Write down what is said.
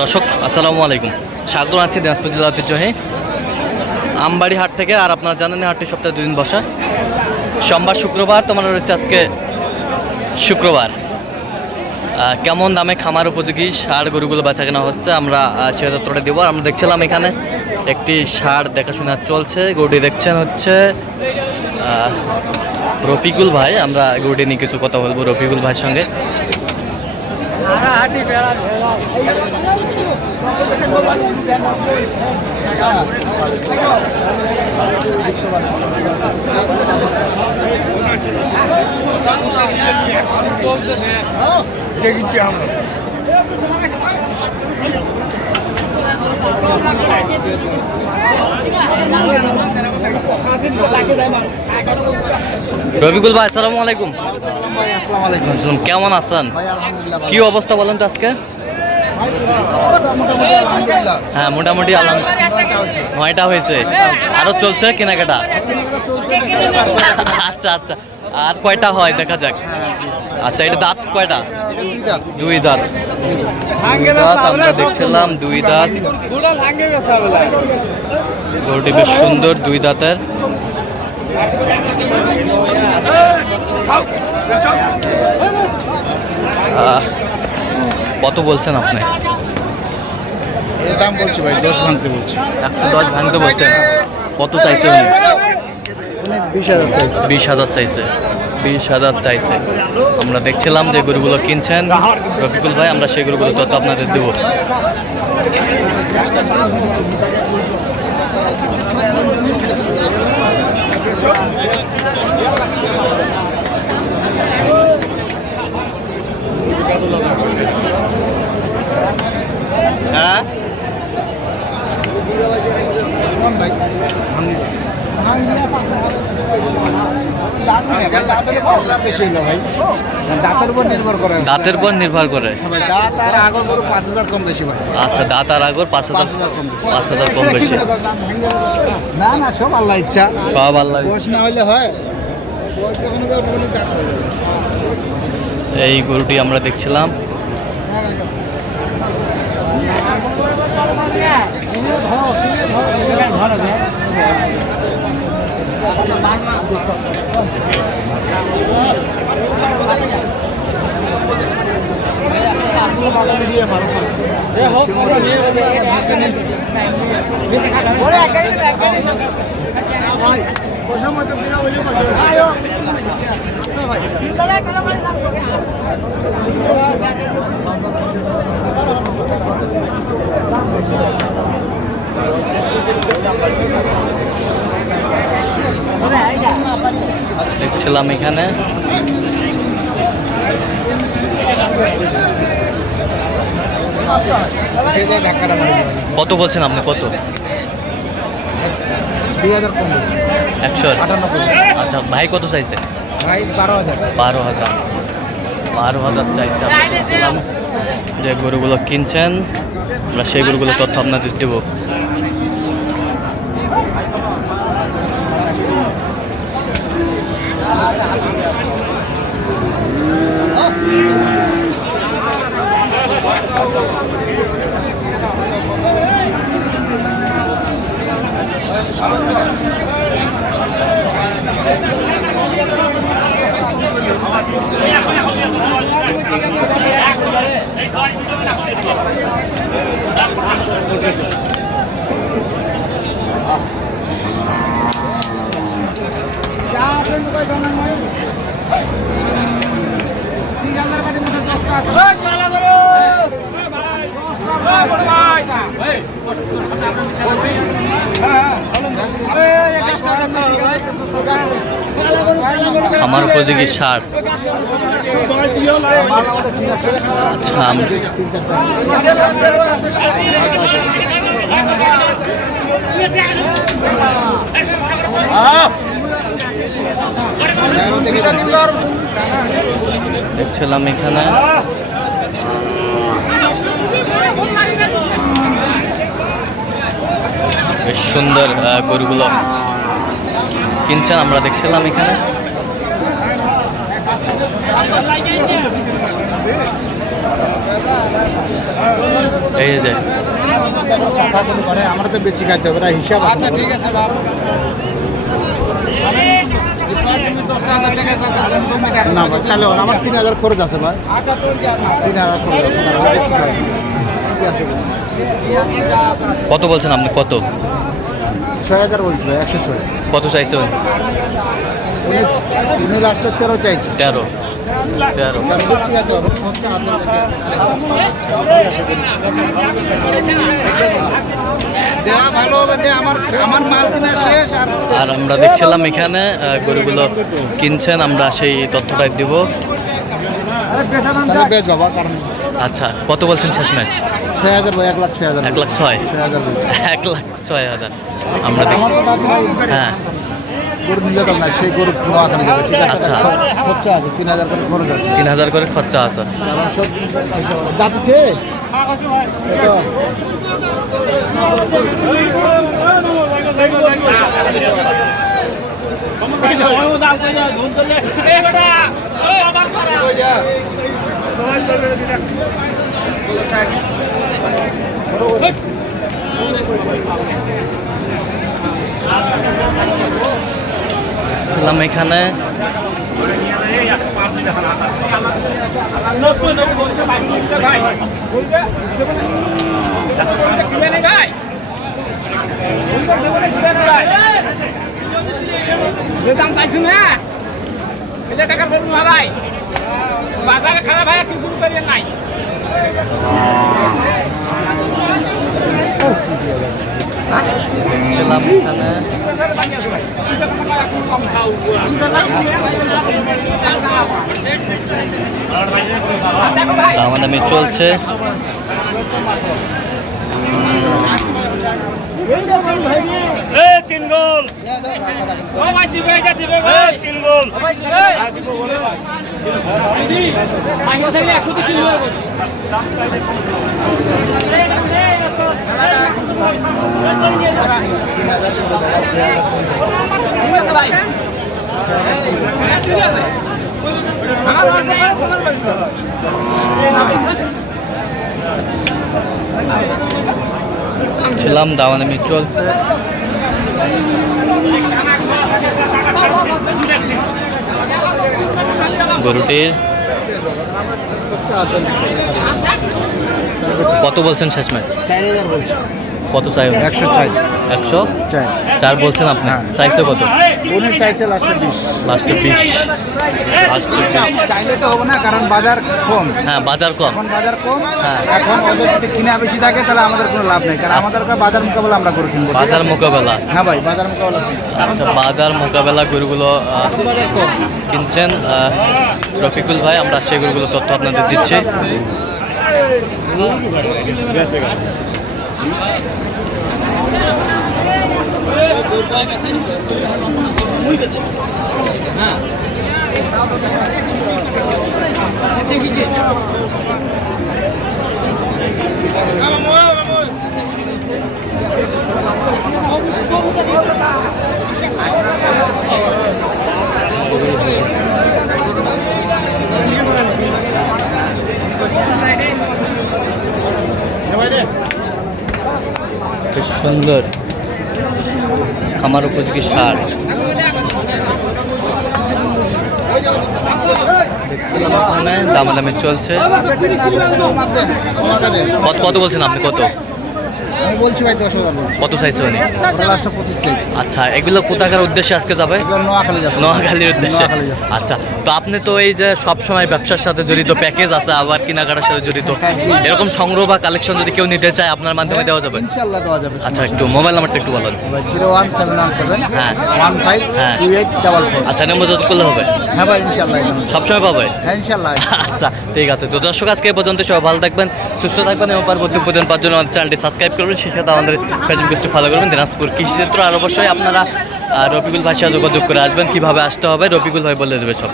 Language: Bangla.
দর্শক, আসসালামু আলাইকুম। স্বাগত আছি দিনাজপুর জেলা ঐতিহ্যহে আমবাড়ি হাট থেকে, আর আপনারা জানেন হাটটি সপ্তাহে দুদিন বসা। সোমবার, শুক্রবার তোমার রয়েছে আজকে শুক্রবার। কেমন দামে খামার উপযোগী সার গরুগুলো বেচা কেনা হচ্ছে, আমরা সে তত্ত্বটা দেবো। আমরা দেখছিলাম এখানে একটি সার দেখাশোনা চলছে। গরুটি দেখছেন হচ্ছে রফিকুল ভাই। আমরা গরুটি নিয়ে কিছু কথা বলব রফিকুল ভাইয়ের সঙ্গে। দেখেছি আমরা রফিকুল ভাই আসসালামু আলাইকুম। কেমন আছেন? কি অবস্থা বলেন তো আজকে? হ্যাঁ মোটামুটি আলাম নয়টা হয়েছে। আরও চলছে কেনাকাটা? আচ্ছা আচ্ছা। আর কয়টা হয় দেখা যাক। আচ্ছা এটা দাঁত কয়টা? দুই দুই দাঁত দাঁত আমরা দেখছিলাম দুই দাঁত। গরুটি বেশ সুন্দর দুই দাঁতের। কত বলছেন আপনি? দাম বলছি ভাই দশ ভাঙতে বলছি। একশো দশ ভাঙতে বলছেন। কত চাইছে উনি? বিশ হাজার চাইছি। বিশ হাজার চাইছে। বিশ হাজার চাইছে। আমরা দেখছিলাম যে গরুগুলো কিনছেন। রফিকুল ভাই আমরা সেই গরুগুলো তত আপনাদের দেবো। হ্যাঁ? দাঁতের উপর নির্ভর করে দাঁতের উপর নির্ভর করে দাঁত আর আগর গরু পাঁচ হাজার কম বেশি ভাই আচ্ছা দাঁত আর আগর পাঁচ হাজার পাঁচ হাজার কম বেশি। না না সব আল্লাহ ইচ্ছা। সব আল্লাহ বয়স না হইলে হয়। বয়স যখন হবে তখন দাঁত হয়ে যাবে এই গরুটি আমরা দেখছিলাম দেখছিলাম এখানে। কত বলছেন আপনি? কত? দুই হাজার কম একশো আটানব্বই আচ্ছা ভাই কত চাইছে? ভাই বারো হাজার। বারো হাজার। বারো হাজার চাইছে যে গরুগুলো কিনছেন আমরা সেই গরুগুলো তথ্য আপনাদের দেবো। আমার উপযোগী সার। আচ্ছা দেখছিলাম এখানে। বেশ সুন্দর গরুগুলো কিনছেন আমরা দেখছিলাম এখানে। এই যে। আমরা তো বেশি খাইতে হবে হিসাব আচ্ছা ঠিক আছে না ভাই তাহলে আমার তিন হাজার খরচ আছে ভাই। তিন হাজার খরচ? কত বলছেন আপনি? কত? ছয় হাজার বলছি একশো ছয়। কত চাইছে উনি? লাস্টের তেরো চাইছে। তেরো। তেরো। আর আমরা দেখছিলাম এখানে গরুগুলো কিনছেন আমরা সেই তথ্যটাই দিব। আচ্ছা কত বলছেন শেষ ম্যাচ? ছয় হাজার এক লাখ ছয় হাজার এক লাখ ছয়। ছয় হাজার এক লাখ ছয় হাজার। আমরা দেখছি হ্যাঁ। গরু নিলে তো না সেই গরু নোয়াখালী যাবে ঠিক আছে? আচ্ছা। খরচা আছে তিন হাজার করে খরচ আছে। তিন হাজার করে খরচা আছে। কারণ সব যাচ্ছে? ছিলাম এখানে। বাজারে খারাপ হয় কিছু করিয়ে নাই ছিলাম এখানে। দামাদামি চলছে। তিন গোল। ভাই দিবে এটা দিবে ভাই তিন গোল ছিলাম দামাদামি চলছে। গরুটির। কত বলছেন শেষ ম্যাচ? কত চাই একশো চার একশো? চার চার বলছেন আপনি? হ্যাঁ। চাইছে কত? উনি চাইছে লাস্টে বিশ। লাস্টে বিশ। লাস্টে চাইলে তো হবে না কারণ বাজার কম। হ্যাঁ বাজার কম। এখন বাজার কম। হ্যাঁ। এখন ওদের যদি কিনা বেশি থাকে তাহলে আমাদের কোনো লাভ নেই। কারণ আমাদের বাজার মোকাবেলা আমরা করে কিনবো বাজার মোকাবেলা? হ্যাঁ ভাই বাজার মোকাবেলা আচ্ছা বাজার মোকাবেলা গরুগুলো কিনছেন রফিকুল ভাই আমরা সেই গরুগুলো তথ্য আপনাদের দিচ্ছি। Давай, давай. বেশ সুন্দর খামার উপযোগী সার। ওখানে দামাদামি চলছে। কত কত বলছেন আপনি? কত? আমি বলছি ভাই দশ হাজার কত চাইছে উনি ওটা পঁচিশ চাইছি আচ্ছা এগুলো কোথাকার উদ্দেশ্যে আজকে যাবে? নোয়াখালী যাচ্ছে। নোয়াখালীর উদ্দেশ্যে। আচ্ছা তো আপনি তো এই যে সব সময় ব্যবসার সাথে জড়িত প্যাকেজ আছে আবার কেনাকাটার সাথে জড়িত। হ্যাঁ, এরকম সংগ্রহ বা কালেকশন যদি কেউ নিতে চায় আপনার মাধ্যমে দেওয়া যাবে? ইনশাল্লাহ দেওয়া যাবে। আচ্ছা একটু মোবাইল নাম্বারটা একটু বলুন। Zero one seven one seven হ্যাঁ। ওয়ান ফাইভ হ্যাঁ। Two eight double four. আচ্ছা নম্বর যত করলে হবে? হ্যাঁ ভাই সবসময় পাবে? হ্যাঁ আচ্ছা ঠিক আছে। তো দর্শক আজকে পর্যন্ত সবাই ভালো থাকবেন সুস্থ থাকবেন এবং পরবর্তী প্রতিদিন পাওয়ার জন্য চ্যানেলটি সাবস্ক্রাইব করবেন। সেই সাথে আমাদের ফেসবুক পেজটি ফলো করবেন। দিনাজপুর কৃষিক্ষেত্র আর অবশ্যই আপনারা রফিকুল ভাইয়ের সাথে যোগাযোগ করে আসবেন। কীভাবে আসতে হবে, রফিকুল ভাই বলে দেবে সব।